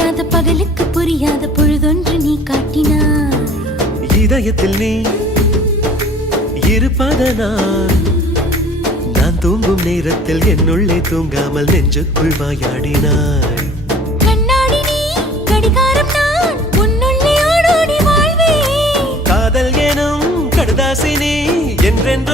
விடியாத பகலுக்கு புரியாத பொழுதொன்று நீ காட்டினாய். இதயத்தில் நீ இருப்பதனால் நான் தூங்கும் நேரத்தில் என்னுள்ளே தூங்காமல் நெஞ்சுக்குள் வாயாடினாய். கண்ணாடி நீ கடிகாரம் நான் உன்னுள்ளே ஓடோடி வாழ்வே. காதல் எனும் கடுதாசி நீ என்றென்றும்